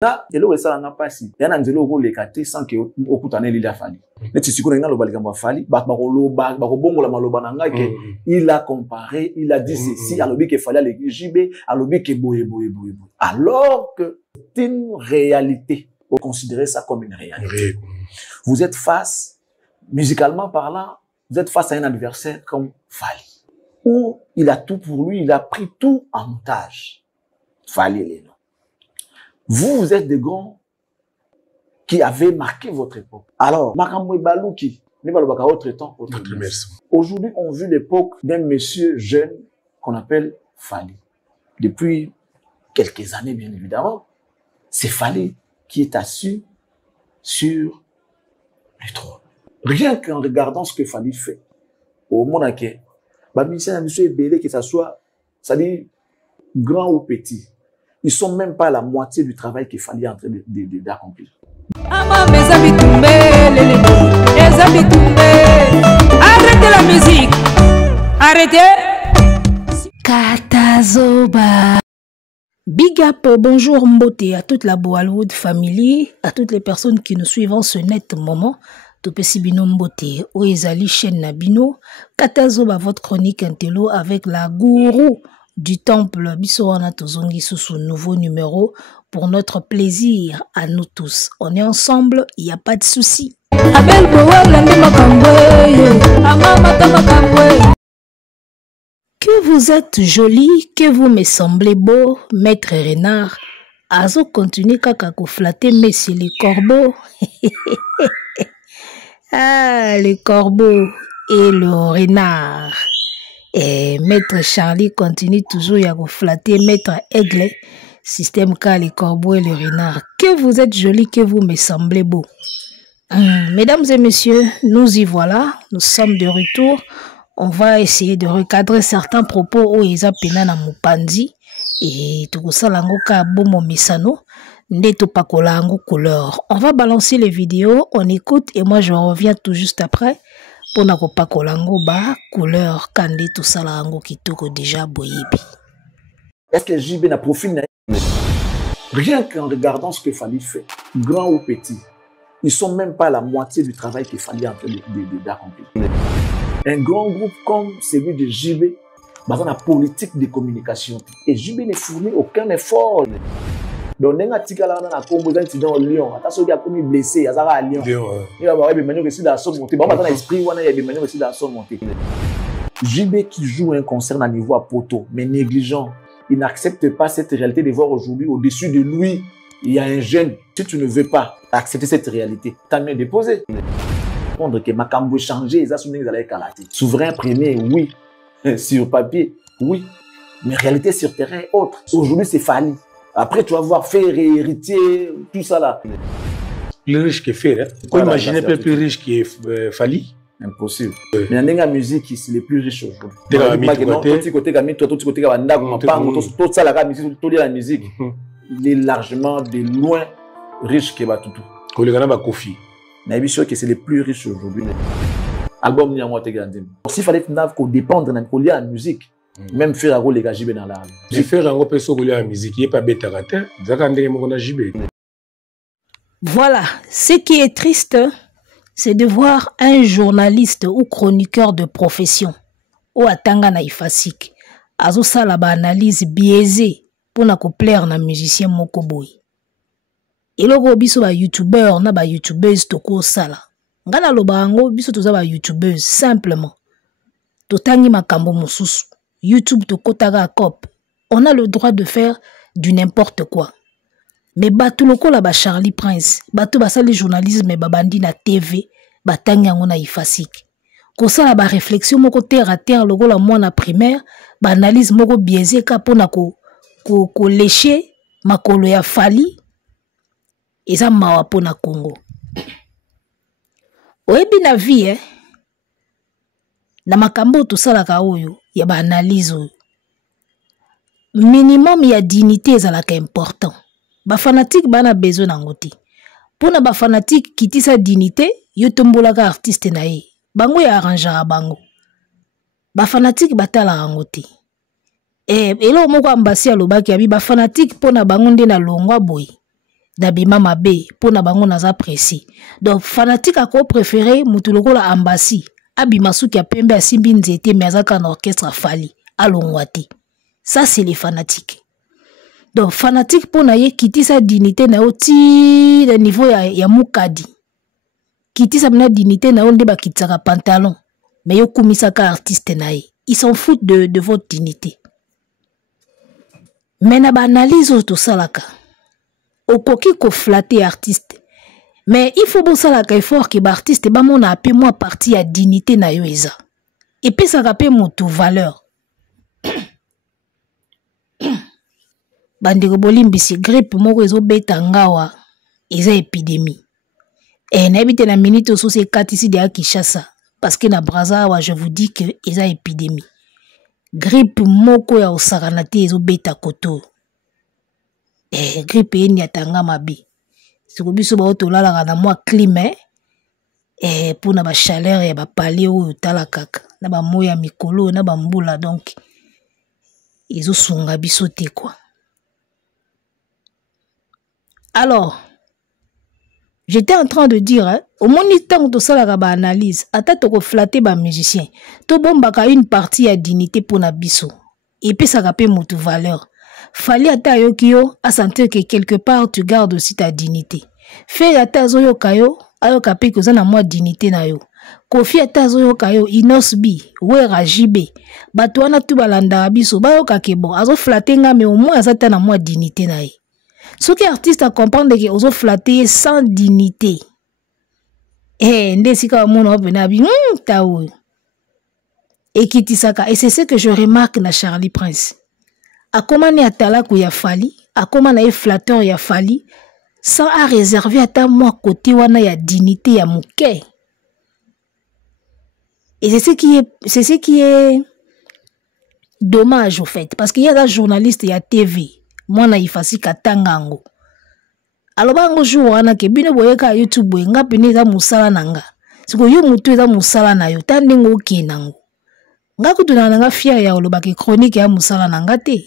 Là, et là, ça n'a pas si. Il y a un angelo au les quatre sans que au coup t'en il a fallu. Mais tu sais qu'on a le balikamba fallu, il a comparé, il a dit ceci, à l'objet qu'il fallait aller JB, à l'objet qu'il boye. Alors que c'est une réalité. Vous considérez ça comme une réalité. Vous êtes face, musicalement parlant, vous êtes face à un adversaire comme Fally, où il a tout pour lui, il a pris tout en otage. Fally les noms. Vous êtes des grands qui avaient marqué votre époque. Alors, Makamwe Balouki, autre temps, aujourd'hui, on vit l'époque d'un monsieur jeune qu'on appelle Fally. Depuis quelques années, bien évidemment, c'est Fally qui est assis sur le trône. Rien qu'en regardant ce que Fally fait, au monde entier, monsieur Bélé, que ça soit, ça dit, grand ou petit, ils sont même pas à la moitié du travail qu'il fallait en train d'accomplir. Arrêtez la musique. Arrêtez. Katazoba. Big up, bonjour Mbote à toute la Boalwood family, à toutes les personnes qui nous suivent en ce net moment. Topesi bino Mbote, Oezali chaîne Nabino, Katazoba votre chronique intello avec la gourou du temple Bissoana Tozongi sous son nouveau numéro pour notre plaisir à nous tous. On est ensemble, il n'y a pas de souci. Que vous êtes joli, que vous me semblez beau, maître Renard. Azo continue kaka ko flatter messieurs les corbeaux. Ah, les corbeaux et le renard. Et maître Charlie continue toujours à vous flatter, maître Aigle, système K, les corbeaux et les renards. Que vous êtes jolis, que vous me semblez beau. Mesdames et messieurs, nous y voilà, nous sommes de retour. On va essayer de recadrer certains propos au Isa Penana Mupandi et tout ça langoka bomo misano ndeto pakolango couleur. On va balancer les vidéos, on écoute et moi je reviens tout juste après. Ponako pakolango ba couleur kande tout ça lango kitoko déjà boyebi. Est-ce que JB n'a profil? Rien qu'en regardant ce que Fally fait, grand ou petit, ils sont même pas à la moitié du travail qu'il fallait en train d'accomplir. Un grand groupe comme celui de JB, dans la politique de communication, et JB ne fournit aucun effort. Donc, on a un composant incident au Lyon. Attention, il y a commis blessé, il y a à Lyon. Il y a des manières aussi dans son montée. Bon, dans l'esprit, il y a des manières aussi dans son montée. JB qui joue un concert à niveau à poteau, mais négligent. Il n'accepte pas cette réalité de voir aujourd'hui au-dessus de lui, il y a un jeune. Si tu ne veux pas accepter cette réalité, t'as mieux déposé. Que Makambo changer, ça sont des souverain premier, oui. Sur papier, oui. Mais réalité sur terrain, autre. Aujourd'hui, c'est Fally. Après, tu vas voir faire héritier, tout ça là. Plus riche que faire. Hein? Voilà, imaginez plus riche que Fally. Impossible. Mais il y a une musique qui est le plus riche aujourd'hui. La musique, il est largement de loin riche que Batutu. Kofi. Mais je suis sûr que c'est le plus riche aujourd'hui. Album ni amoi te grandi. S'il fallait qu'on dépendre de la musique, même faire un rôle les JB dans l'art. Je fais un rôle sur la musique, il n'est pas bête à rater. Voilà, ce qui est triste, c'est de voir un journaliste ou chroniqueur de profession ou atanga na ifasik azo sala ba analyse biaisée pour na ko plaire na musicien moko boy. Eloko biso ba youtubeur na ba youtubeuse toko sala. Ngana lobango biso toza ba youtubeuse simplement. Totangi makambo mususu. YouTube tokotaka cop. On a le droit de faire du n'importe quoi. Mais bato loko la ba Charlie Prince, bato basali journalisme babandi na TV, batangi yango na ifasik. Kosala ba réflexion moko terre à terre loko la mwana primaire, ba analyse moko biaisé ka pona ko lécher makolo ya Fally. Eza mawa pona Congo. Oyebi na vie na makambo tosalaka oyo ya ba analyse oyo. Minimum ya dignité ezalaka important. Ba fanatique bana besoin nango te. Pona ba fanatique kitisa dignité yo tombolaka artiste na ye. Bango ya arrangera bango. Ba fanatique batala yango te. Elo moko ambasi alobaki abi ba fanatique pona bango nde na longwa boy. d'abima mabe pour na bango naza pressé. Donc fanatique ako préféré mutu lokola ambassi abima suki apembe asimbi nzete mais azaka na orchestre fali alongwati. Ça c'est les fanatiques. Donc fanatique pour na ye kiti sa dignité na oti le niveau ya mukadi. Kiti sa na dignité na onde ba kitaka pantalon mais yo kumisaka artiste na ye. Ils s'en foutent de votre dignité. Mais na ba analyse tout ça là ka. Okoki ko flatter artiste. Mais il faut bon ça la effort que l'artiste ba mon appel moi partie à dignité na yo eza. Et puis ça rappelle mon tout valeur. Bandeko bolimbisi grippe moko ezo beta ngawa eza épidémie. Et na bité na minute so c'est 4 ici de Kinshasa parce que na Brazzaville je vous dis que eza épidémie. Grippe moko ya osaranate ezo beta koto. Grippe eni atanga mabe. Siko biso ba otolala na mwa climat pour na ba chaleur ya ba palais oyo tala kaka na ba moya mikolo na ba mbula donc ezo sunga biso te quoi. Alors j'étais en train de dire au moni tant to sala ba analyse ata to ko flatter ba musicien to bombaka une partie à dignité pour na biso et puis ça rappelle motu valeur. Fallait ata yokio à sentir que quelque part tu gardes aussi ta dignité. Fais ata zoyo kayo ayo kape ko na moi dignité na yo. Kofi ata zoyo kayo inosbi wera jibe bato wana tu balanda biso bayo kakebo azo flatter mais au moins azata na moi dignité na ye. Ce qui artiste à comprendre que ozo flatter sans dignité. Ndesika mona opena bi tawo. Ekitisaka et c'est ce que je remarque na Charlie Prince. A comment ne atala ko ya fali, a comment na flatteur ya fali, sans à réserver à moi côté wana ya dignité ya mouké. Et c'est ce qui est dommage au fait, parce qu'il y a des journalistes ya TV, moi na ifasi katangango. Alors bango jour wana ke bino boyeka YouTube nga pene za musala nanga. Siko yo mutu za musala na yo tandingo kenango. Nga kutuna nanga fier ya oloba ke chronique ya musala nanga te.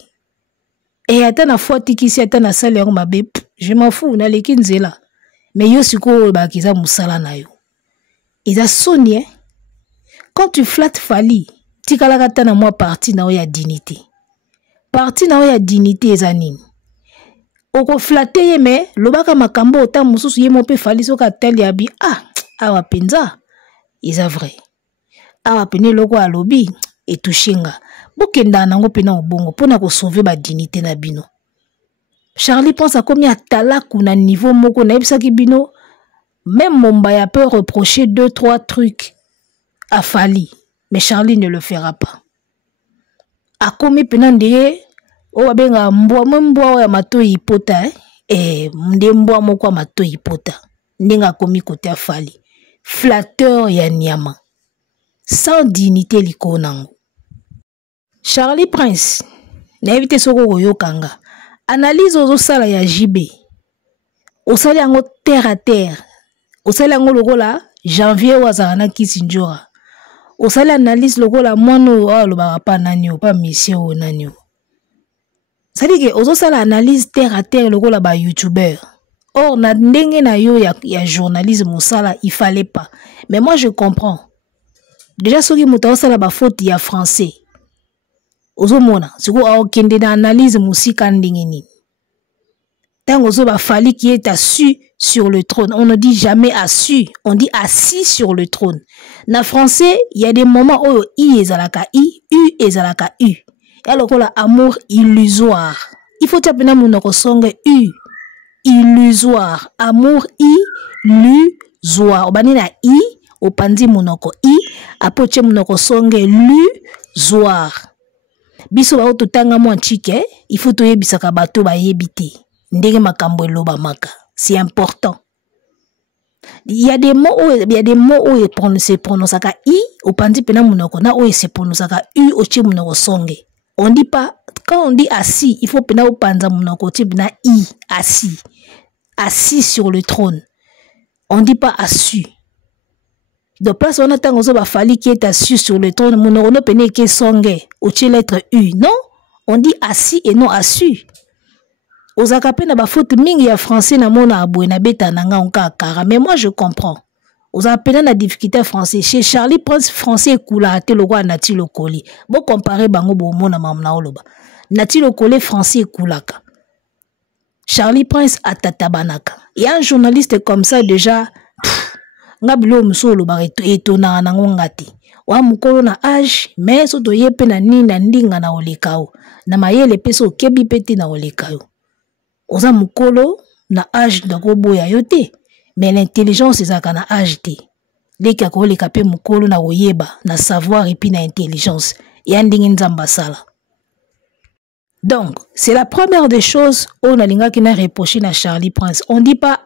Et ata na foti kisi ata na sale yango mabe, je m'en fous na leki nzela. Mais yo siko ba kiza musala na yo. Eza soni quand tu flattes Fali, tikala kata na moi parti na ya dignité. Parti na ya dignité eza nini? Oko flatter ye mais lobaka makambo ota mususu ye mo pe Fali soka tali abi awa penza. Eza vrai. Awa pene loko alobi et touchinga. Bokenda nango pena obongo pona ko sauver ba dignité na bino. Charlie pense à combien talaku na niveau moko na ebisaki bino même Mombaya peut reprocher 2-3 trucs à Fali mais Charlie ne le fera pas. A komi pena ndeye o abenga mbwa ya matoi ipota nde mbwa moko ya matoi ipota ndenga komi kote ya Fali flatteur ya nyama sans dignité likonango. Charlie Prince, na évité soko koyokanga. Analyse ozo sala ya JB. Osali yango terre à terre. Osali yango lokola janvier wazana kisinjora. Osali analyse lokola mono lobaka pa nani o pa mission o nani o. Sadi ke ozo sala analyse terre à terre lokola ba YouTuber. Or na ndenge na yo ya journalisme osala il fallait pas. Mais moi je comprends. Déjà soki muta osala ba faute ya français. Ozomona, siko aokende na analyse musika ndenge nini. Tango ozo ba Fali qui est assis sur le trône. On ne dit jamais assis, on dit assis sur le trône. Na français, il y a des moments où i ezalaka i, u ezalaka u. Ya lokola amour illusoire. Il faut tapena monoko songe u. Illusoire. Amour illusoire. Obani na i, opandi monoko i, apoche monoko songe illusoire. Biso ba ototanga mo antique, il faut to yebisaka bato ba yebite. Ndenge makambo eloba maka. C'est important. Il y a des mots où se prononce i, opandi pena monoko na où se prononce u oche monoko songe. On dit pas quand on dit assis, il faut pena opanza monoko oche pena i, assis. Assis sur le trône. On dit pas assis. De place on attend aux autres Fali qui est assis sur le trône, mon ne pene que songe, au lettre U. Non, on dit assis et non assis. ozaka pe na ba faute mingi ya français na mona abwe na beta nanga onka kara, mais moi je comprends. Oza pena na difficulté français chez Charlie Prince français kula ate lo kwa nati lo koli. Bo comparer bango bo mona mamna oloba. Nati lo koli français kulaka. Charlie Prince atatabanaka. Et un journaliste comme ça déjà ngabilo musolo ba etona na ngongati. Wa mukolo na âge mais so to yepe na ni na ndinga na olekao. Na mayele peso kebi peti na olekao. Oza mukolo na âge ndako boya yote. Mais l'intelligence ezaka na âge te. Leki akoleka pe mukolo na oyeba na savoir et puis na intelligence. Ya ndingi nzamba sala. Donc, c'est la première des choses on a linga qui n'a reproché na Charlie Prince. On dit pas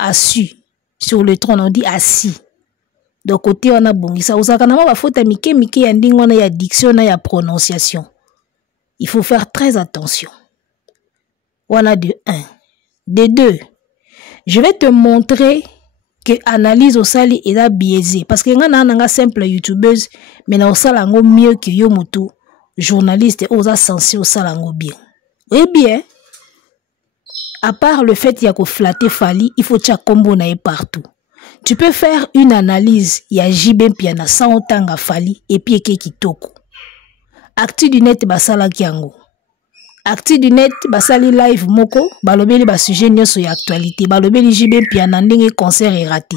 assis sur le trône, on dit assis. Donc côté on a bongisa ozaka na ba faute mike ya ndingi wana ya diction na ya prononciation. Il faut faire très attention. Voilà de 1. De 2. Je vais te montrer que analyse au sali est biaisée. Parce que nga simple youtubeuse, mais na au salango mieux que yo mutu journaliste osa censé au salango bien. Eh bien, à part le fait qu'il y a que flatter Fali, il faut tcha combo na partout. Tu peux faire une analyse, il y a JB piana sans autant Fali et puis kitoko. Actu du net basala kiango. Actu du net basali live moko balobeli ba sujet nyoso ya actualité balobeli JB piana ndenge concert est raté.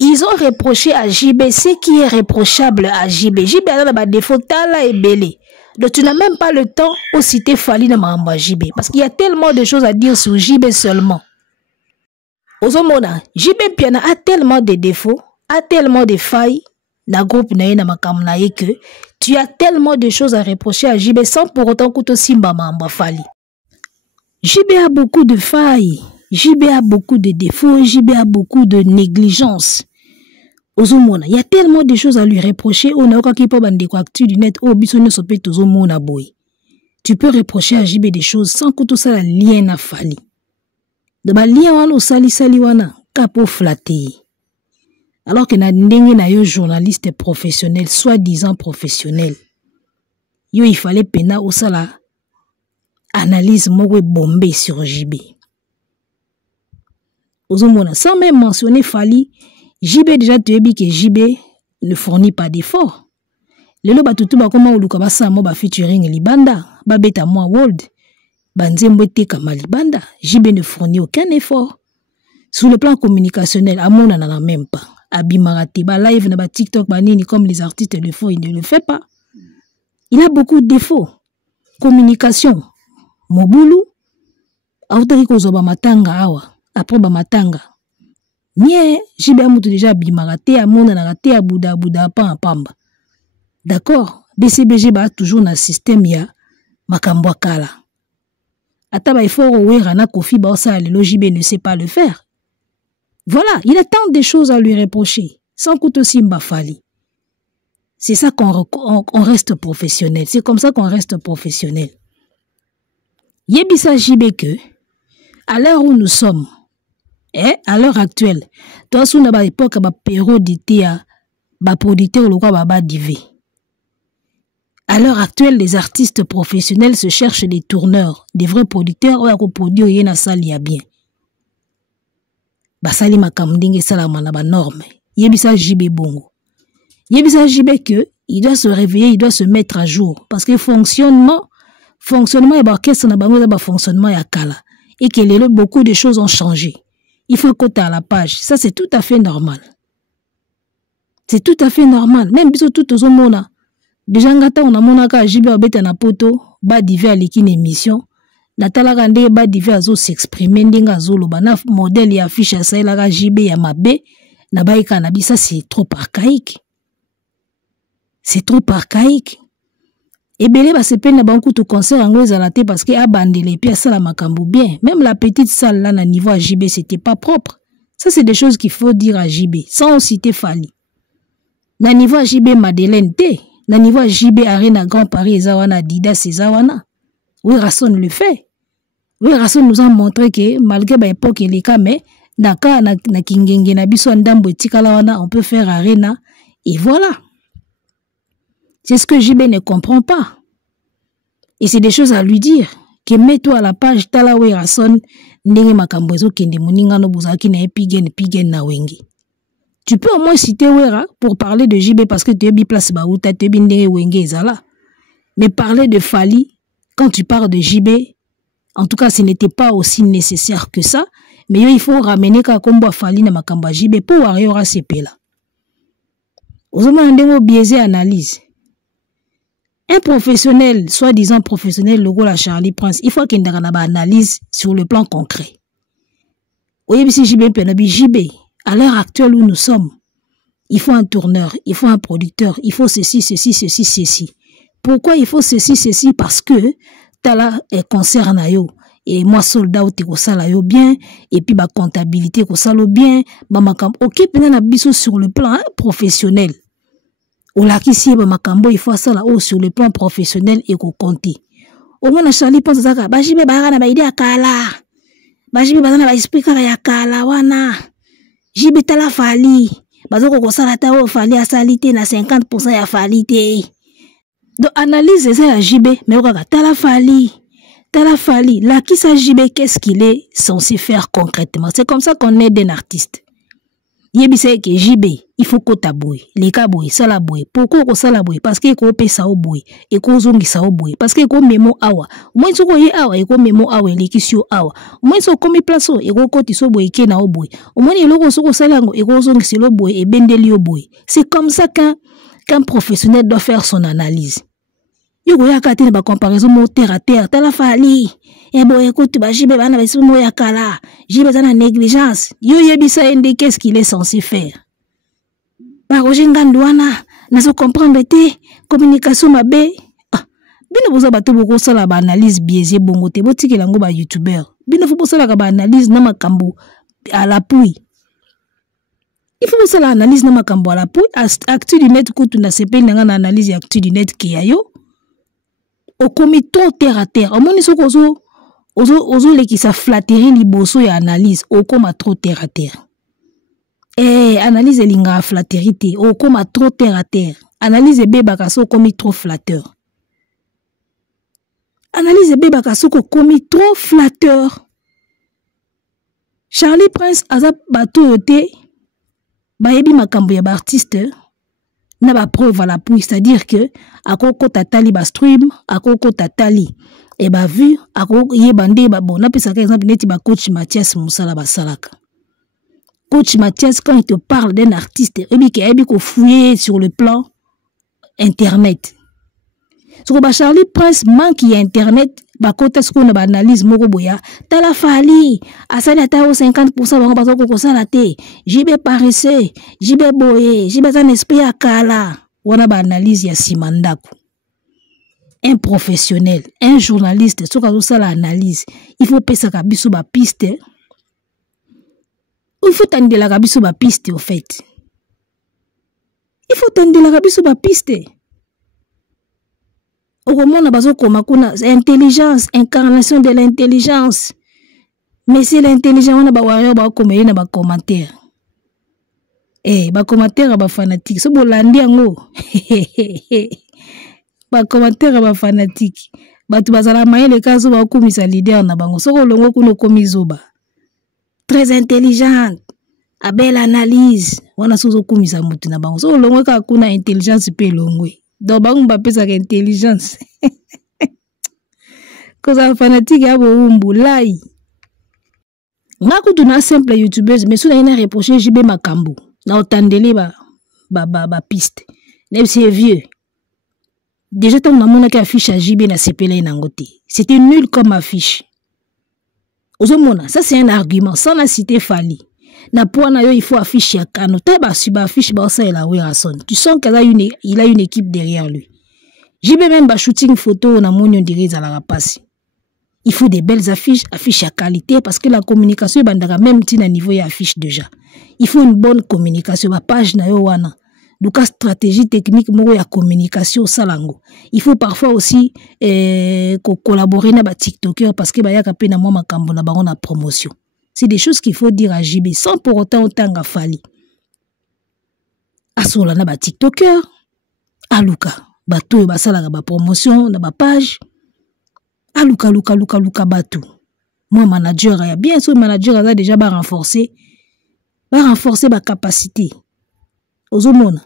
Ils ont reproché à JB ce qui est reprochable à JB. JB a ba défaut tala et belé. Donc tu n'as même pas le temps de citer Fali na mamba JB parce qu'il y a tellement de choses à dire sur JB seulement. Ozomona, JB piana a tellement de défauts, a tellement de failles na groupe na na makam na que tu as tellement de choses à reprocher à JB sans pour autant que tu simba mamba Fali. JB a beaucoup de failles, JB a beaucoup de défauts, JB a beaucoup de négligence. Ozomona, il y a tellement de choses à lui reprocher. On a aucun pas bande actu du net. Oh, bisonne sopé tozomona boy. Tu peux reprocher à JB des choses sans que tout ça la lien à Fali. De ba lien wana sali wana capo flatté. Alors que na ndenge na yo journaliste professionnel, soi-disant professionnel. Yo il fallait pena au sala analyse moko bombé sur JB. Ozomona, sans même mentionner Fali. JB déjà tu dis que JB ne fournit pas d'efforts. Lelo batutu ba koma uluka basa mo ba featuring libanda, ba beta moi world. Banzembo teka malibanda, JB ne fournit aucun effort. Sur le plan communicationnel, amona na même pas. Abimarate ba live na ba TikTok ba nini comme les artistes le font, il ne le fait pas. Il a beaucoup de défauts. Communication, mobulu, autari ko zo ba matanga awa, après ba matanga. Nie, JB a moutou déjà bimarate, a mona na rate, a bouda pa pamba. D'accord? BCBG ba toujours na système ya makambo kala. Ataba il faut ouera na kofi ba osa le JB ne sait pas le faire. Voilà, il a tant de choses à lui reprocher, sans couteau simba Fali. C'est ça qu'on reste professionnel, c'est comme ça qu'on reste professionnel. Yebisa JB que, à l'heure où nous sommes, à l'heure actuelle, toi, sous na ba époque, ba périodité à ba producteur ou quoi ba divé. À l'heure actuelle, les artistes professionnels se cherchent des tourneurs, des vrais producteurs, ou à produire yena sali ya bien. Ba sali makamdinge salama na ba norme. Yebisa JB bongo. Yebisa JB que, il doit se réveiller, il doit se mettre à jour. Parce que fonctionnement et orchestre na bango ba fonctionnement ya kala. Et que beaucoup de choses ont changé. Il faut côté à la page. Ça, c'est tout à fait normal. C'est tout à fait normal. Même si tout aux mona. Déjà, on a monaka JB abeta na poto, ba divé à l'équipe émission. Natala Rande ba divé à zo s'exprimer, ndinga zo loba na modèle et affiche à ça, la JB ya mabe, na ba ikanabi, ça c'est trop archaïque. C'est trop archaïque. Et belé ba se peine na bankou tout concert en gros à la tête parce que abandele puis ça la makambo bien. Même la petite salle là na niveau à JB c'était pas propre. Ça c'est des choses qu'il faut dire à JB sans citer Fali. Na niveau à JB Madeleine T, na niveau à JB Arena Grand Paris Ezawana Didas Ezawana. Oui Rasson le fait. Oui Rasson nous a montré que malgré ba époque les cas mais na kingenge na biso ndambo etikala wana on peut faire Arena et voilà. C'est ce que JB ne comprend pas. Et c'est des choses à lui dire, que mets-toi à la page tala werason ndenge makambo ezokende moninga no bozalaki na pigen na wenge. Tu peux au moins citer Wera pour parler de JB parce que tu es place Baouta, tu es ndenge wenge ezala. Mais parler de Fali, quand tu parles de JB, en tout cas ce n'était pas aussi nécessaire que ça, mais il faut ramener Kakombo Fali na makamba JB pour Warrior ACP là. Ozoma ndenge biaisé analyse. Un professionnel, soi-disant professionnel, le rôle à Charlie Prince, il faut qu'il y ait une analyse sur le plan concret. Oui, si JB, à l'heure actuelle où nous sommes, il faut un tourneur, il faut un producteur, il faut ceci. Pourquoi il faut ceci? Parce que tala concerne yo. Et moi, soldat, ou te sala yo bien, et puis ba comptabilité, ko salo bien, ba makam. Ok, pendant la biso sur le plan professionnel. Ou là qui si ba makambo, il faut ça là haut sur le plan professionnel et ko compter. Au moins, Charlie pense ça, ba jibe ba na ba idée akala. Ba jibe ba na ba expliquer ya kala wana. Jibe tala Fali. Bazo ko sala ta o Fali a salité na 50% ya Fali te. Donc analyse ça ya jibe, mais o ka tala Fali. Là, qui s'agit de qu'est-ce qu'il est censé faire concrètement. C'est comme ça qu'on aide un artiste. Yebise que JB, il faut qu'on tabouille. Les cabouilles, ça la bouille. Pourquoi qu'on ça la bouille? Parce qu'il faut payer ça au bouille. Et qu'on zongi ça au bouille. Parce qu'il faut mémo awa. Moi, il faut y awa. Et qu'on mémo awa. Les qui sur awa. Moi, il faut qu'on me place au. Et qu'on côté so bouille qui na au bouille. Au moins, il faut qu'on ça lango. Et qu'on zongi c'est le bouille. Et bendeli au bouille. C'est comme ça qu'un professionnel doit faire son analyse. Yo ya kate ba comparaison mo terre à terre tala Fali et bon écoute ba jibe bana ba sumo ya kala jibe za na négligence yo yebisa ende qu'est-ce qu'il est censé faire ba rojenga ndwana na so comprendre te communication mabe bino boza bato boko sala ba analyse biaisé bongo te botikela ngo ba youtubeur bino fo bosala ka ba analyse na makambo à l'appui. Il faut que la analyse na makambo à l'appui actu du net kutu na sepel na analyse actu du net ki ayo. Au comité terre à terre, au moins ils sont ozo les qui sa flatterie liboso et analyse au coma trop terre à terre. Analyse linga flatterie te au coma trop terre à terre. Analyse beba kaso komi trop flatteur. Analyse beba kaso komi trop flatteur. Charlie Prince aza bato yote baebi makambo ya ba artiste. Na ba preuve à l'appui, c'est-à-dire que akoko tatali ba stream, akoko tatali et ba vu, akoko yebande ba bon, na pesa exemple neti ba coach Mathias Moussala ba salaka. Coach Mathias quand il te parle d'un artiste, ebi ko fouiller sur le plan internet. Sur ba Charlie Prince manque y internet, ba côté ce qu'on analyse moko boya, tala Fali, asala ta 50% ba bazo ko sala te, jibe paresseux, jibe boye, jibe un esprit akala, wana ba analyse ya simandako. Un professionnel, un journaliste, ce qu'on sala analyse, il faut pesa ka biso ba piste. Il faut tendre la ka biso ba piste au fait. Il faut tendre la ka biso ba piste. Au moment où intelligence, incarnation de l'intelligence. Mais c'est l'intelligence, on a ba commentaire. Ba commentaire ba fanatique. So bolandi yango. Ba commentaire ba fanatique. Ba tu bazala mayele kazo ba komisa leader na bango. So kolongo kuno komizoba. Très intelligente. A belle analyse. Wana sozo komisa mutu na bango. So kolongo ka kuna intelligence pe longwe. Donc, on va appeler ça intelligence. Cause un fanatique a beau lai. Ngaku tuna simple youtubeuse, mais sous la ina reproché JB Makambo. Na otandele ba piste. Même si c'est vieux. Déjà, tant on a affiche à JB na CPL nangote. C'était nul comme affiche. Ozomona, ça c'est un argument. Sans la citer Fali. Na point na yo il faut afficher kano teba suba affiche ba ça la Werason. Tu sens qu'il a une équipe derrière lui. J'ai même ba shooting photo na moni on dirait à la rapace. Il faut des belles affiches à qualité parce que la communication bandara même tina niveau ya affiche déjà. Il faut une bonne communication ba page na yo wana. Donc stratégie technique moko ya communication salango. Il faut parfois aussi collaborer na ba TikToker parce que ba ya kapé na moi makambo na bango na promotion. C'est des choses qu'il faut dire à JB sans pour autant à Fali. Asola na ba TikToker, aluka, bato basala ba promotion na ba page. Aluka batu. Moi, manager, bien sûr, manager a déjà renforcé ma capacité. Ozomona.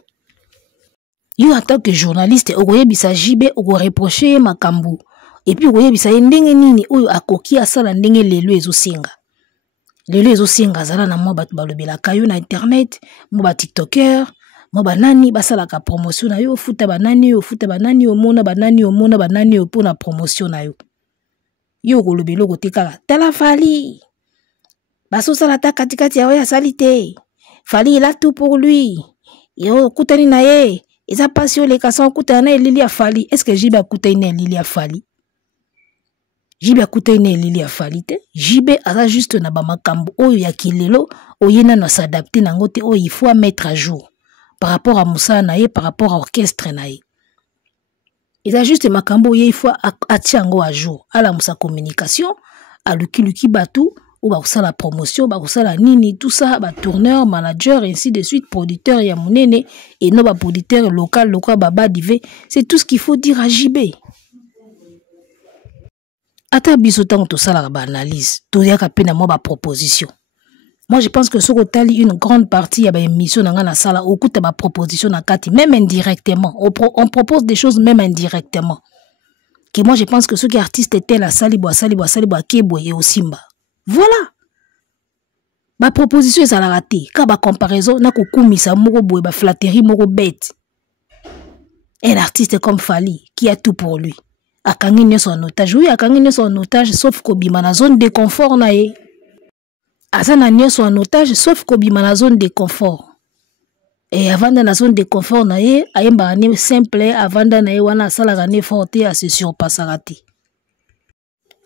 Yo, en tant que journaliste, ogoye bisa jibe, ogo reprocher makambu. Et puis, ogoye bisa ndenge nini, oyo akoki asala ndenge lelo ezosinga. Lelo ezosinga zala na mwa batu balobela kayo na internet, mwa tiktoker, mwa banani basala ka promotion na yo, futa banani, omona banani opona promotion na yo. Yo kolobelo kotekala tala Fally. Baso sala ta katikati ya oya salite. Fally il a tout pour lui. Yo kutani na ye. Eza passion le kasan kutana na elili ya Fally. Est-ce que Jibe kutani na elili ya Fally? Jibe kutani na elili ya Fally te. Jibe aza juste na bamakambo oyo ya kilelo oyena na s'adapter nango te oyo il faut mettre à jour par rapport à Moussa na ye, par rapport à orchestre na ye. Il a juste makambo il faut atiango à jour à la Moussa communication à luki batou ou ba la promotion ba la nini tout ça ba tourneur manager ainsi de suite producteur ya munene et non ba producteur local baba divé c'est tout ce qu'il faut dire à JB. Ata bisotan tout ça la ba analyse tout ya ka pena mo ba proposition. Moi, je pense que ce que une grande partie, il y a une émission dans la salle, au coup de ma proposition, même indirectement. On propose des choses même indirectement. Que moi, je pense que ceux qui artistes étaient la saliboa, kebo et osimba. Voilà. Ma proposition est à la rater. Quand ma comparaison, n'a qu'au misa moro boue, ba flatterie moro bête. Un artiste comme Fally, qui a tout pour lui. Akangine son otage. Oui, akangine son otage, sauf qu'au bima na zone de confort nae. Azana nyoso en otage sauf kobima na zone de confort. Et avant dans la zone de confort na ye ayemba ane simple avant na ye wana sala gane forte à se surpasser.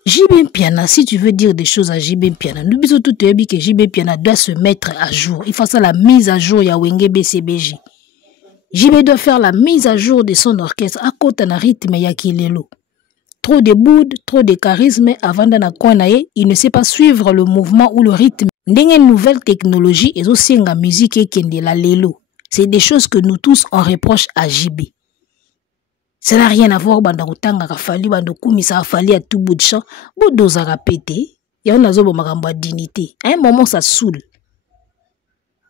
JB Piana, si tu veux dire des choses à JB Piana, nous bisous tout que JB Piana doit se mettre à jour. Il faut ça la mise à jour ya Wenge BCBJ. JB doit faire la mise à jour de son orchestre à côté na rythme ya kilelo. Trop de boude, trop de charisme avant d'en connaître, il ne sait pas suivre le mouvement ou le rythme. D'une nouvelle technologie et aussi une musique qui est la lelo. C'est des choses que nous tous on reproche à JB. Ça n'a rien à voir avec le Fally, ça Fally à tout bout de champ. Bodo za répété, il y a une zone de dignité. À un moment ça saoule.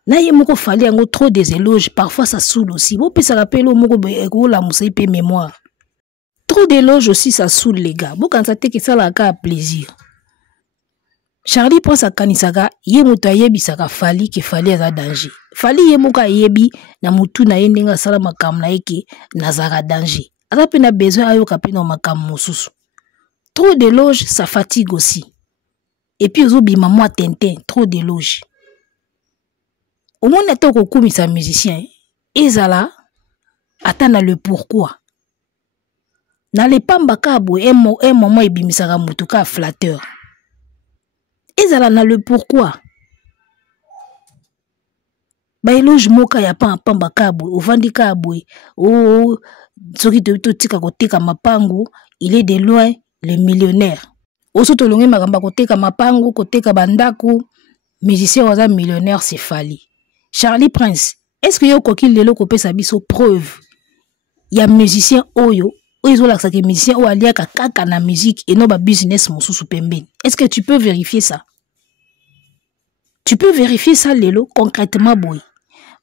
Na yemoko Fally a trop des éloges, parfois ça saoule aussi. Bon puis ça rappelle au moko la moussa pe mémoire. Trop d'éloges aussi, ça saoule les gars. Bon, quand ça te que ça la cas plaisir. Charlie prend sa kanisaka, ye muta yebi saka Fally ke Fally a danger. Fally ye muka yebi na mutu na yendenga sala makam na eke na zara danger. Ata pe na besoin ayo ka pe na makam mosusu. Trop d'éloges, ça fatigue aussi. Et puis ozo bima moi tintin, trop d'éloges. Au moins neto ko kumisa musicien, ezala atana le pourquoi. N'allez pas mbakabou un moment ebimisaka mutuka flatteur. Ezala na le pourquoi. Ba eloge moka ya pa mbakabou ovandi kabou o soki to tika koteka mapangu, il est de loin le millionnaire. Oso to longi makamba koteka mapangu, koteka bandaku, musicien waza millionnaire c'est Fally. Charlie Prince, est-ce que yo koki lelo kopesa biso preuve ya musicien oyo ils ont l'accès que musicien ou alia kaka na musique et non ba business mosusu pembeni. Est-ce que tu peux vérifier ça? Tu peux vérifier ça lelo concrètement boy.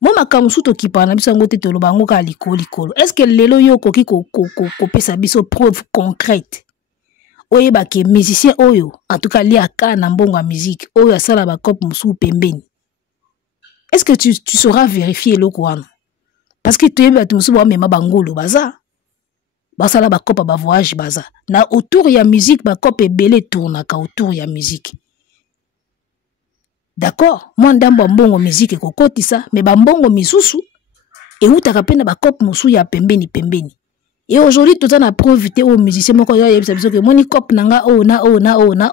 Moi makamusu to ki parla biso ngote to lobango ka likolo. Est-ce que lelo yo koki ko pesa biso preuve concrète? Oye ba ke musicien oyo en tout cas lia ka na mbongo musique oyo asala ba cop musu pembeni. Est-ce que tu sauras vérifier le quoi? Parce que tu es ba musu ba mema bangolo baza. Basala ba kopa ba voyage baza na autour ya musique ba kopa belé tourna ka autour ya musique. D'accord, moi ndambo mbongo musique ko kotisa mais ba mbongo misusu et utaka pena ba kopa musu ya pembeni. Et aujourd'hui tout ça na profiter aux musiciens moko yo yebisa biso que moni kopa nanga na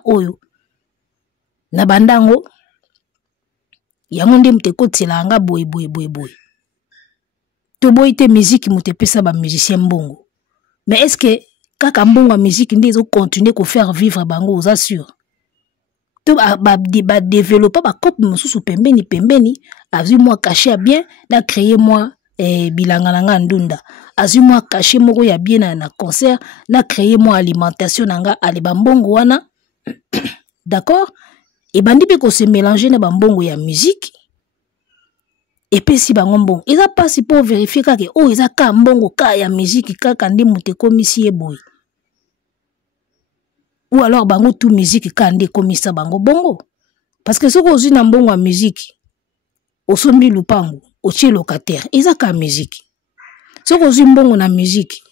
oyo na bandango yango nde mute kotila nga boy to boy te musique mute pesa ba musicien mbongo. Mais est-ce que kaka mbongo musique ndi zo continuer ko faire vivre bango aux assure? To ba développer ba cop mususu pembeni a vu moi cacher bien na créer moi bilanga nanga ndunda azui moi caché moko ya bien na concert na créer moi alimentation nanga ale bambongo wana d'accord et bandi pe ko se mélanger na bambongo ya musique et puis si bango mbongo eza pasi pour vérifier kaka oh eza ka mbongo ka ya musique kaka nde muté komisi eboy ou alors bango tout musique ka nde komisa bango bongo parce que soko ozui na mbongo ya musique osombi lupango otie locataire eza ka musique soko ozui mbongo na musique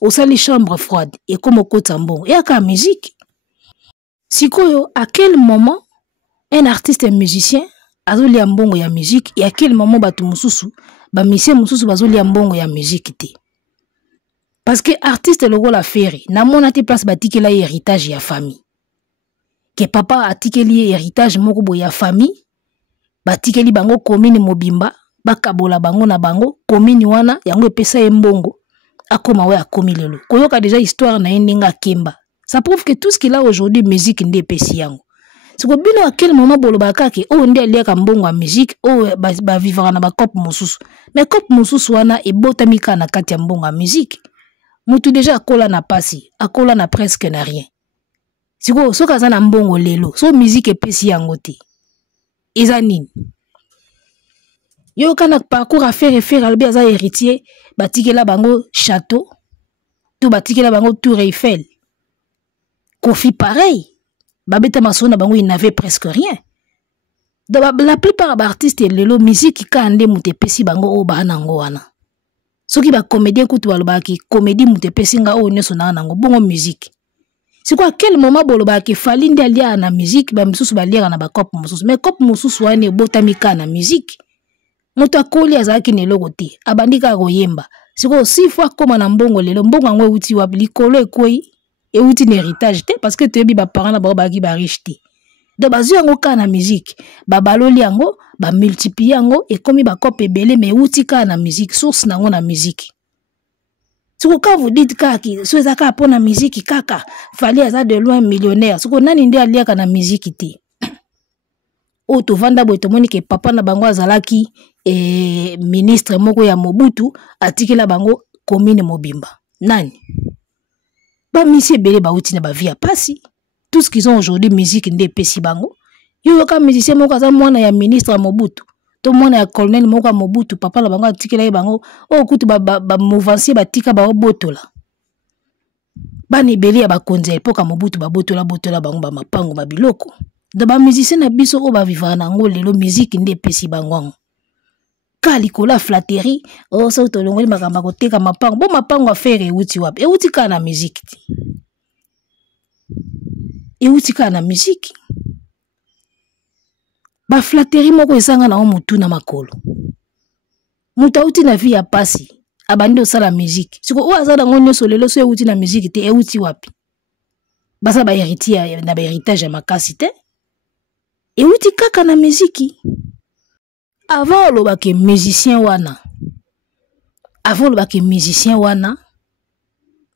osali chambre froide et comme okota mbongo eza ka musique sikoyo à quel moment un artiste musicien azolia mbongo ya musique et à quel moment batu mususu ba musicien mususu bazolia mbongo ya musique te parce que artiste logo la faire na mona te place batikela héritage ya famille que papa atikeli héritage moko bo ya famille batikeli bango commune mobimba bakabola bango na bango commune wana yango epesa ye mbongo akoma we akomi lelo koyoka déjà histoire na yenga kemba ça prouve que tout ce qu'il a aujourd'hui musique nde epesi yango siko bino à quel moment bolobaka ke o nde aliaka mbongo ya musique o ba vivra na ba cop mususu mais cop mususu wana ebotami ka na kati ya mbongo ya musique mutu déjà akola na pasi akola na presque na rien siko soka za na mbongo lelo so musique epesi yango te eza nini yo kana parcours à faire albi aza héritier batikela bango château to batikela bango tour Eiffel Kofi pareil babeta masona bango il n'avait presque rien la plupart des artistes lelo musique ka ande mutepesi bango o bana ngo wana soki ba comédien kutu balobaki comédie mutepesi nga o nyoso na nango bongo musique c'est quoi à quel moment bolobaki fali ndi alia na musique ba misusu balia na ba cop mususu mais cop mususu wane botami ka na musique moto akoli azaki neloko te abandika koyemba siko 6 fois koma na mbongo lelo mbongo ngo uti wa likolo ekoi et outi na héritage te parce que tu ba parents na ba baki ba riche te donc bazu yango ka na musique ba baloli yango ba multiplier yango et comme ba cop ebele mais outi ka na musique source nango na musique siko quand vous dites kaki so ezaka po na musique kaka fali aza de loin millionnaire siko nani nde aliaka na musique te o to vanda bo to moni ke papa na bango azalaki ministre moko ya Mobutu atikela bango commune mobimba nani ba misi ebele ba uti na ba vie pasi tout ce qu'ils ont aujourd'hui musique nde pesi bango yo ka musicien moko aza mwana ya ministre ya Mobutu to mwana ya colonel moko ya Mobutu papa na bango atikela bango o kutu ba mouvancier batika ba obotola bana ebele ya bakonzi epoka Mobutu botola bango ba mapango ba biloko de ba musicien na biso o ba vivre na ngo lelo musique nde pesi bango kalikola flatterie o so to longoli makamba koteka mapango bo mapango affaire euti wapi euti ka na musique ti euti ka na musique ba flatterie moko esanga na mutu na makolo mutu auti na vie ya pasi abandi osala musique siko o azala ngo nyoso lelo so euti na musique te euti wapi basa ba héritier na ba héritage ya makasi te euti kaka na musique avant olobaki musicien wana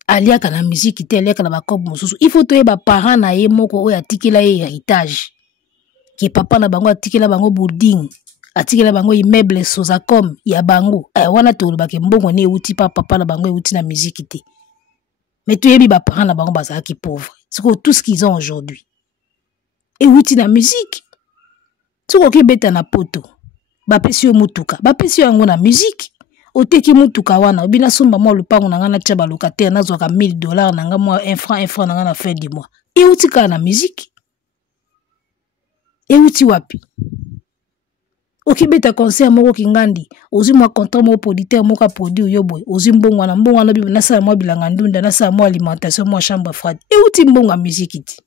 aliaka na musique te aliaka na bakob mususu il faut toye ba parents na ye moko oyo atikela ye héritage ki papa na bango atikela bango building atikela bango immeuble Sozacom ya bango wana to olobaki mbongo ne euti papa na bango euti na musique te mais toyebi ba parents na bango bazalaki pauvre c'est que tout ce qu'ils ont aujourd'hui euti na musique soko ki beta na poto bapesi yo mutuka bapesi yango na musique oteki mutuka wana obina somba mo lupango nanga na tia ba locataire nazwaka $1000 nanga mo 1 franc nanga na fin du mois euti ka na musique euti wapi okibeta concert moko kingandi ozi mwa contrat mo producteur moko produit yo boy ozi mbongo na bibi na sala mo bilanga ndunda na sala mo alimentation mo chambre froide euti mbongo musique ti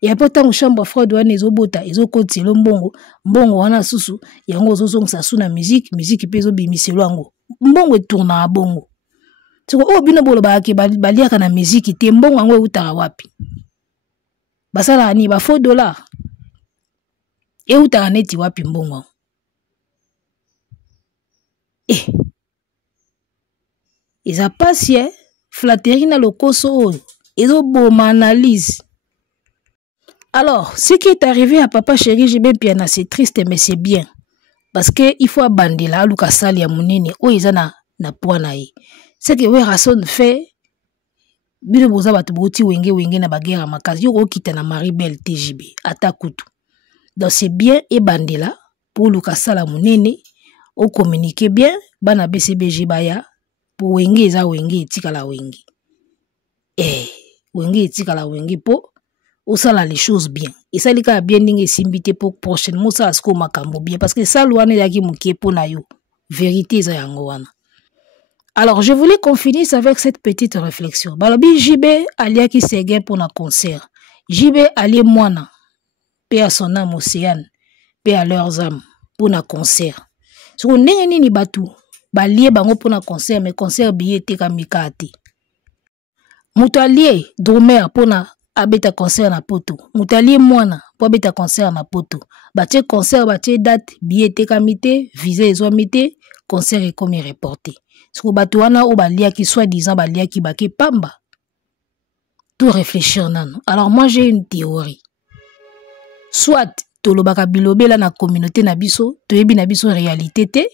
ya potango chambre froide wana ezobota ezokotilo mbongo wana susu yango ozozongisa su na musique pe ezobimiselo yango mbongo etourna a bongo siko o bino bolo baaki baliaka na musique te mbongo yango eutaka wapi basala ni ba faux $, eutaka neti wapi mbongo eza pasi flatterie na lokoso oyo ezoboma analyse. Alors, ce qui est arrivé à Papa Chéri Jibé Piana, c'est triste, mais c'est bien. parce que il faut abandela aluka sali ya munene o eza na poids na ye. C'est que we rason fait bino boza batu boti wenge na bagera makasi yo okita na Maribel TJB ata kutu. Donc c'est bien ebandela pour luka sala munene o communiquer bien bana BCBG baya pour wenge eza wenge etikala wenge. Wenge etikala wenge po osala les choses bien. Et ça lika bien ninge simbité pour prochainement ça asko makambo bien parce que ça louane yaki mukie po na yo. Vérité za yango wana. Alors, je voulais qu'on finisse avec cette petite réflexion. Balobi JB aliaki Séguin pour un concert. JB ali Moana, paix à son âme Océane, paix à leurs âmes pour un concert. Si on n'est ni batu, balie bango pour un concert, mais concert billet te kamikati. Moutalier Dromer pour na abeta concert na poto. Moutalier Moana pour abeta concert na poto. Batie concert, batie date, billet te kamite, visé ezomite, concert est comme reporté. Ce que batouana ou balia qui soit disant balia qui bake pamba. Tout réfléchir nan. Alors moi j'ai une théorie. Soit tolobaka bilobe la na communauté na biso, toyebi na biso réalité te.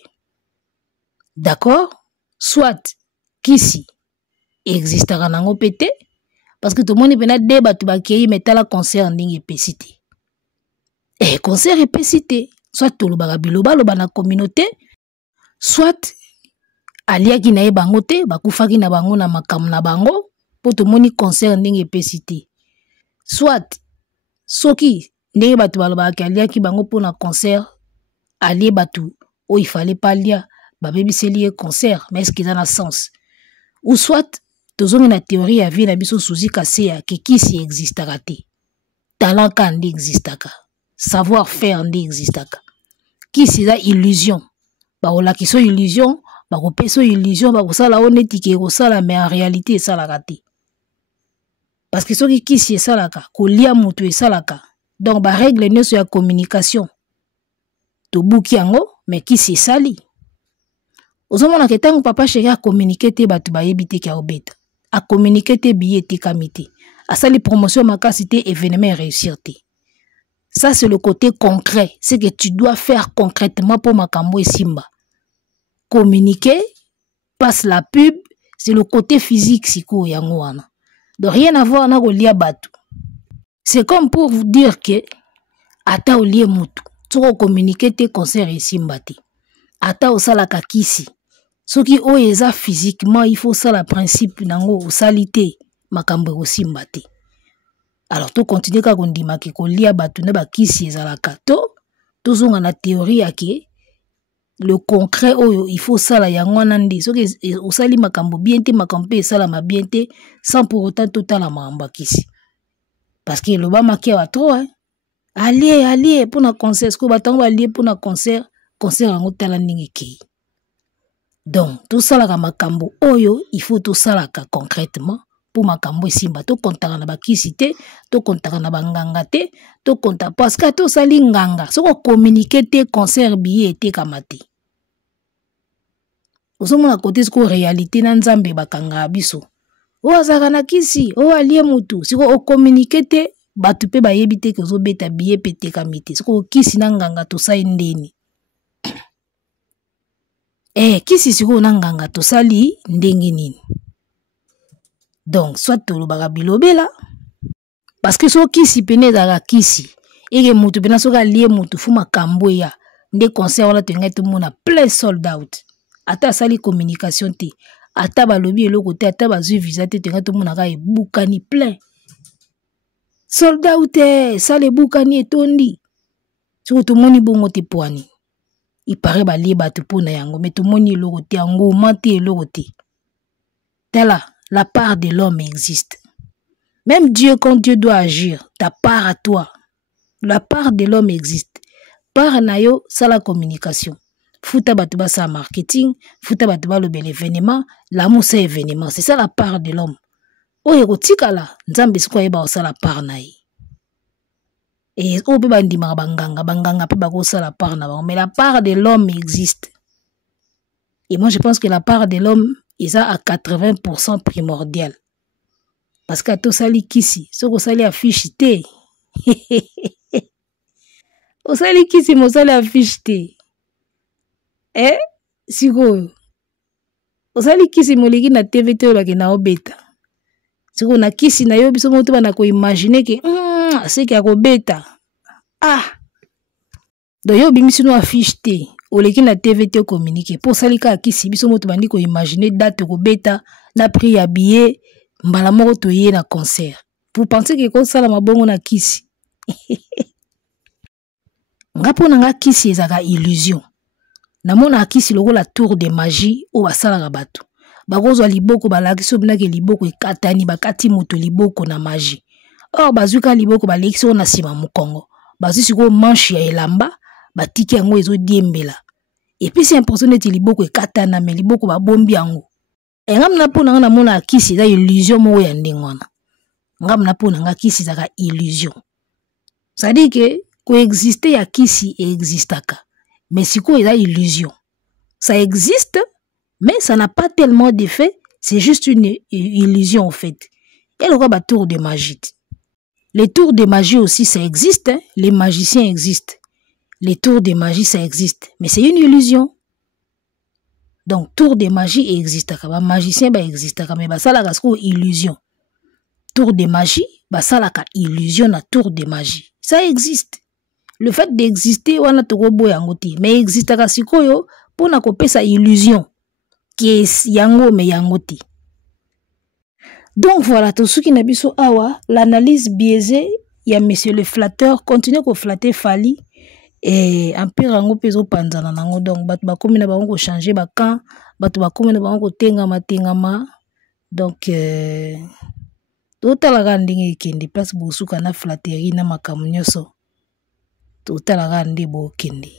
D'accord? Soit kisi existera nango pété parce que tout le monde pena débat tu bakei metala concert ndingi pesité. Concert epesité. Soit tolobaka biloba loba na communauté, soit aliaki na ye bango te bakufaki na bango na makamu na bango po tomoni concert ndenge epesité. Soit soki ndenge batu balobaki aliaki bango po na concert alie batu o il fallait pas lia babebiseli ye concert mais est-ce qu'il a na sens? Ou soit tozongi na théorie ya vie na biso Suzy Kaseya ke kisi existaka te. Talent ka ndi existaka. Savoir faire ndi existaka. Kisi za illusion. Baolaki so illusion bakopeso illusion bakosala onetike kosala mais en réalité esalaka te. Parce que soki kisi esalaka kolia mutu esalaka. Donc ba règle nyonso ya communication tobuki yango mais kisi esali. Ozomona ke tango papa chéri a communiqué te batu bayebi te ka obeta. A communiqué te billet te kamite. Asali promotion makasi te événement réussir te. Ça c'est le côté concret, c'est que tu dois faire concrètement pour makambo et simba. Communiquer, passe la pub, c'est le côté physique siko yango wana. Donc rien à voir na kolia batu. C'est comme pour vous dire que ata olie mutu, toko communiquer te concert et simba te. Ata osala kakisi. Soki o eza physiquement, il faut ça la principe nango osalité makambo e simba te. Alors to continuer ka kondima ke kolia batu na bakisi ezalaka to zonga na théorie ya ke le concret oyo il faut ça la yango nandi soki osali makambo bien te makambo pe sala ma bien te sans pour autant total la mamba kisi parce que le ba makia wa trop allié pour na concert ko batango allié pour na concert yango tala ningi ki. Donc tout ça la makambo oyo il faut tout ça la concrètement pour makambo simba to kontaka na bakisi te to kontaka na banganga te to konta parce que to sali nganga soko communiquer te concert billet te kamate osomona côté siko réalité na nzambe bakanga biso o azaka na kisi o alie mutu siko o communiquer te batu pe bayebi te ko zo beta billet pe te kamite siko kisi na nganga to sai ndeni kisi siko na nganga to sali ndenge nini. Donc, soit tu le bilobela, parce que so kisi pene daga kisi, et que mutu pena soka lié mutu fuma kamboya, nde concert wala tenga tout mona plein sold out. Ata sali communication te, ata balobi eloko te, ata bazu visa te tenga tout mona ka e bukani plein. Sold out sale bukani etondi. So tout moni bongo te poani. Il paraît ba lié batu pona yango, mais tout moni eloko te, yango mate eloko te. Tela. La part de l'homme existe. Même Dieu, quand Dieu doit agir, ta part à toi, la part de l'homme existe. Part nayo, ça la communication. Fouta batuba ça marketing, fouta batuba le bel événement, l'amour c'est événement. C'est ça la part de l'homme. Oh, erotika la, nzambe siko yeba ça la part naye. Et oh, pe bandima banganga pe bako ça la part na. Mais la part de l'homme existe. Et moi, je pense que la part de l'homme est à 80% primordial. Parce que tout ça kisi, ce que ça affiche te. Au sali kisi mo sali affiche te. sikoyo osali kisi moleki na TV te baki na obeta sikoyo na kisi na yo biso moto bana ko imaginer ke seki akobeta donc yo bimisi no affiche te oleki na TV te communiquer pour sali ka kisi biso moto bandi ko imaginer date kobeta na prix ya billet mbala moko toye na concert pour penser que ko sala mabongo na kisi ngapo na nga kisi ezaka illusion namona kisi lokola tour de magie o basalaka bato bakozwa liboko balakisi obinaki liboko ekatani bakati moto liboko na magie or bazuka liboko balekisi na sima mokongo bazwi sikoyo manche ya elamba batiki yango ezodiembela epuis c'est important neti liboko ekatana me liboko babombi yango ngamna mpo na nga namona kisi eza illusion moko ya ndenge wana ngamna mpo na nga kisi ezaka illusion c'est-à-dire que coexister ya kisi existaka mais sikoyo eza illusion ça existe mais ça n'a pas tellement d'effet c'est juste une illusion en fait et le ba tour de magie les tours de magie aussi ça existe hein? Les magiciens existent les tours de magie ça existe mais c'est une illusion donc tour de magie existaka ba magicien ba existaka mais basalaka siko illusion tour de magie basalaka illusion na tour de magie ça existe le fait d'exister wana tokobo yango te mais existaka sikoyo pona kopesa illusion qui est yango me yango te. Donc voilà tout ce qui n'a biso awa l'analyse biaisée ya monsieur le flatteur continue ko flatter Fally et empire yango peso panzana nango donc bato bakomi na bango ko changer ba camp bato bakomi na bango ko tengama donc totala ndenge kende place bosuka na flatterie na makamu nyoso totala ndenge bo kende